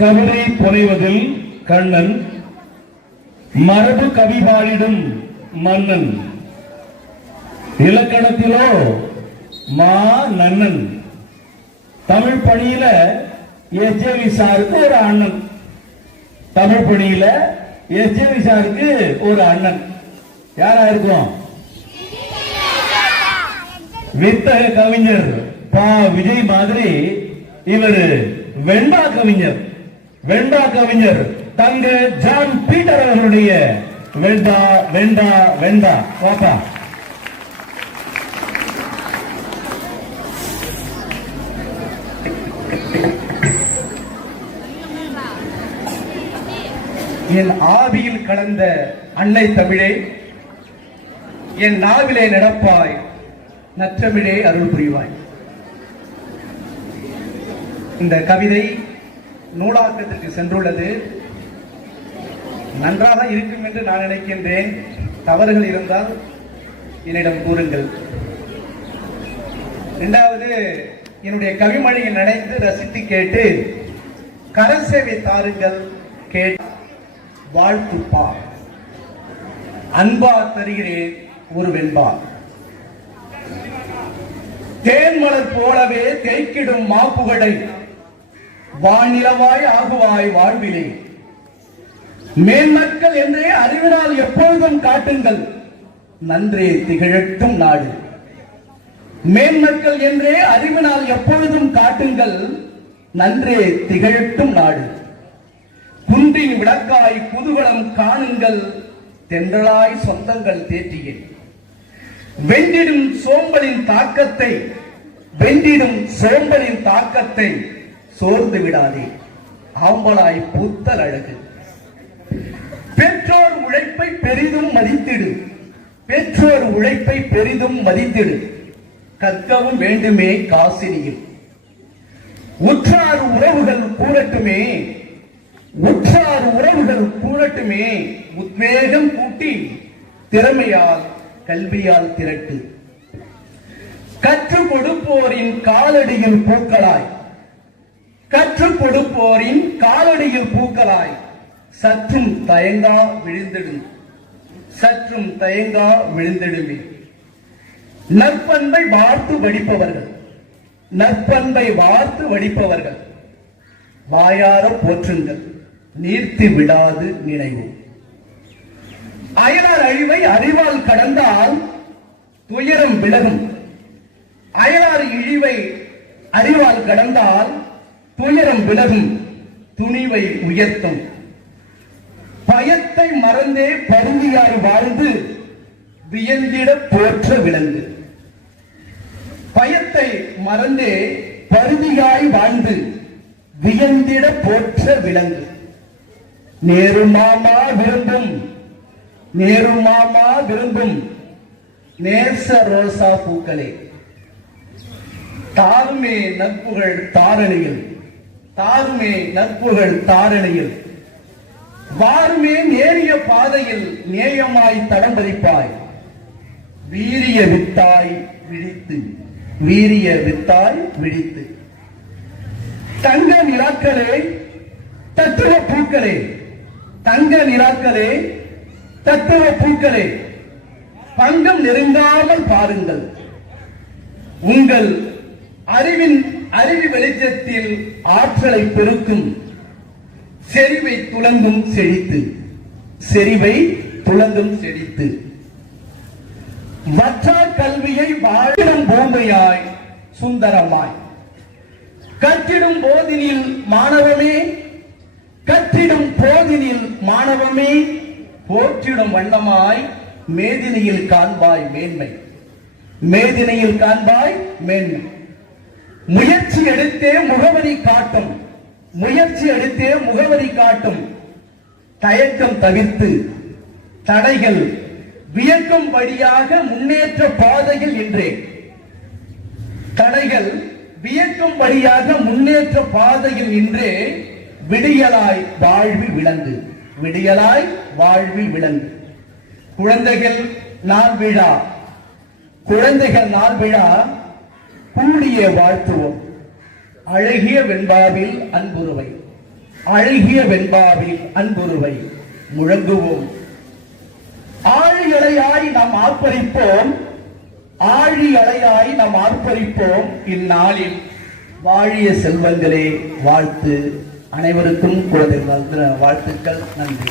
கவிதை புனைவதில் கண்ணன் மரபு கவிபாலிடும் மன்னன். இலக்கணத்திலோ மா நன்னன். தமிழ் பணியில எஸ்ஜேவி சாருக்கு ஒரு அண்ணன். தமிழ் பணியில எஸ்ஜேவி சாருக்கு ஒரு அண்ணன். யாரா இருக்கும் வித்தக கவிஞர் பா. விஜய் மாதிரி இவர் வெண்பா கவிஞர். வெண்டா கவிஞர் தங்க ஜான் பீட்டர் அவர்களுடைய வெண்டா வெண்டா வெண்டா பாப்பா என் ஆவியில் கலந்த அன்னை தமிழே என் நாவிலே நடப்பாய் நற்றமிழே அருள் புரிவாய். இந்த கவிதை நூலாக்கத்திற்கு சென்றுள்ளது. நன்றாக இருக்கும் என்று நான் நினைக்கின்றேன். தவறுகள் இருந்தால் என்னிடம் கூறுங்கள். இரண்டாவது என்னுடைய கவிமொழியை நினைந்து ரசித்து கேட்டு கரசேவை தாருங்கள் கேட்டு வாழ்த்துப்பா. அன்பா தருகிறேன் ஒரு வெண்பா. தேன்மலர் போலவே தேய்க்கிடும் மாப்புகடை வானிலவாய் ஆகுவாய் வாழ்விலே. மேன்மக்கள் என்றே அறிவினால் எப்பொழுதும் காட்டுங்கள். நன்றே திகழட்டும் நாடு. மேன்மக்கள் என்றே அறிவினால் எப்பொழுதும் காட்டுங்கள். நன்றே திகழட்டும் நாடு. குன்றின் விளக்காய் குதூகலம் காணுங்கள். தென்றலாய் சொந்தங்கள் தேற்றியே. வெண்டிடும் சோம்பலின் தாக்கத்தை வெண்டிடும் சோம்பலின் தாக்கத்தை சோர்ந்து விடாதே. ஆம்பலாய் பூத்தல் அழகு. பெற்றோர் உழைப்பை பெரிதும் மதித்திடு. பெற்றோர் உழைப்பை பெரிதும் மதித்திடு. கற்கவும் வேண்டுமே காசினியில். உற்றார் உறவுகள் கூறட்டுமே உற்றார் உறவுகள் கூறட்டுமே உத்வேகம் கூட்டி திறமையால் கல்வியால் திரட்டு. கற்றுக் கொடுப்போரின் காலடியில் பூக்களாய். கற்றுக் கொடுப்போரின் காலடியில் பூக்களாய். சற்றும் தயங்கா விழுந்திடும். சற்றும் தயங்கா விழுந்திடுமே. நற்பண்பை வார்த்து வடிப்பவர்கள். நற்பண்பை வார்த்து வடிப்பவர்கள். வாயார போற்றுங்கள். நீர்த்து விடாது நினைவு. அயலார் அழிவை அறிவால் கடந்தால் துயரம் விலகும். அயலார் இழிவை அறிவால் கடந்தால் துயரம் விலகும் துணிவை உயர்த்தும். பயத்தை மறந்தே பருந்தியாய் வாழ்ந்து வியந்திட போற்ற விலங்கு. பயத்தை மறந்தே பருதியாய் வாழ்ந்து வியந்திட போற்ற விலங்கு. நேரு மாமா விரும்பும் நேரு மாமா விரும்பும் நேச ரோசா பூக்களே. தாருமே நட்புகள் தாரணியில். தாருமே நற்புகள் தாரணையில். வாருமே நேரிய பாதையில் நேயமாய் தடம் பதிப்பாய். வீரிய வித்தாய் விழித்து. வீரிய வித்தாய் விழித்து. தங்க நிலாக்களே தத்துவ பூக்களே. தங்க நிலாக்களே தத்துவ பூக்களே. பங்கம் நெருங்காமல் பாருங்கள். உங்கள் அறிவின் அருவி வெளிச்சத்தில் ஆற்றலை பெருக்கும். செறிவை துளங்கும் செழித்து. செறிவை துளங்கும் செழித்து. வற்றா கல்வியை வாழிடும் பூமையாய் சுந்தரமாய். கற்றிடும் போதினில் மாணவமே கற்றிடும் போதினில் மாணவமே போற்றிடும் வண்ணமாய் மேதினியில் காண்பாய் மேன்மை. மேதினியில் காண்பாய் மேன்மை. முயற்சி எடுத்தே முகவரி காட்டும். முயற்சி எடுத்தே முகவரி காட்டும். தயக்கம் தவிர்த்து தடைகள் வியக்கும்படியாக முன்னேற்ற பாதையில் என்றே தடைகள் வியக்கும்படியாக முன்னேற்ற பாதையில் நின்றே விடியலாய் வாழ்வி விளங்கு. விடியலாய் வாழ்வி விளங்கு. குழந்தைகள் நாள் விழா. குழந்தைகள் நாள் விழா கூடிய வாழ்த்துவோம். அழகிய வெண்பாவில் அன்புருவை அழகிய வெண்பாவில் அன்புருவை முழங்குவோம். ஆழியலையாய் நாம் ஆர்ப்பரிப்போம். ஆழியலையாய் நாம் ஆர்ப்பரிப்போம். இந்நாளில் வாழிய செல்வங்களே வாழ்த்து. அனைவருக்கும் குழந்தை வாழ்த்துக்கள். நன்றி.